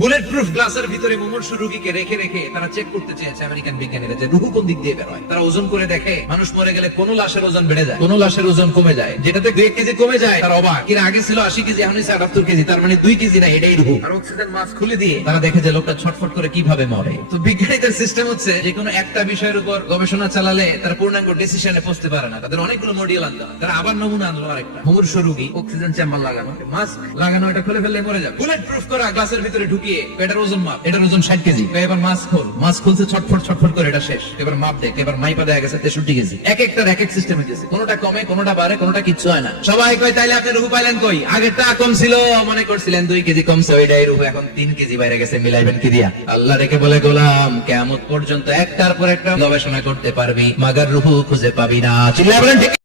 Bullet proof গ্লাসের ভিতরে মুমূর্ষু রোগীকে রেখে রেখে তারা চেক করতে চেয়েছে আমেরিকান বিজ্ঞানীরা যে রুহু কোন দিক দিয়ে বের হয়। তারা ওজন করে দেখে মানুষ মরে গেলে কোন লাশের ওজন বেড়ে যায়, কোন লাশের ওজন কমে যায়। যেটাতে 2 কেজি কমে যায় তারা অবাক, কিনা আগে ছিল 80 কেজি এখন হচ্ছে 78 কেজি, তার মানে 2 কেজি না, এটাই রুহু। আর অক্সিজেন মাস্ক খুলে দিয়ে তারা দেখে যে লোকটা ছটফট করে কিভাবে মরে। তো বিজ্ঞানীদের সিস্টেম হচ্ছে যে কোনো একটা বিষয়ের উপর গবেষণা চালালে তারা পূর্ণাঙ্গ ডিসিশনে পৌঁছতে পারে না, তাদের অনেকগুলো মডিউল আনতে হয়। তারা আবার নমুনা আনলো আরেকটা মুমূর্ষু রোগী, অক্সিজেন চেম্বার লাগানো, মাস্ক লাগানো, এটা খুলে ফেললে মরে যাবে। বুলেট প্রুফ করা গ্লাসের ভিতরে ঢুকিয়ে এটার ওজন মাপ, এটার ওজন 60 কেজি। এবার মাস্ক খোল, মাস্ক খুলছে ছটফট ছটফট করে, এটা শেষ। এবার মাপ দেখ, এবার মাইপা দেখা গেছে 63 কেজি। এক একটার এক এক সিস্টেম হয়ে গেছে, কোনটা কমে কোনটা বাড়ে কোনটা কিচ্ছু হয় না। সবাই কয় তাইলে আপনি রুহু পাইলেন কই? আগেরটা কম ছিল, মনে করছিলেন 2 কেজি কমছে, ওইটাই রুহু, এখন 3 কেজি বাইরে গেছে, মিলাইবেন কি দিয়া? আল্লাহ রেখে বলে গোলাম কিয়ামত পর্যন্ত একটার পর একটা গবেষণা করতে পারবি, মাগার রুহু খুঁজে পাবি না। চিল্লায় বলেন ঠিক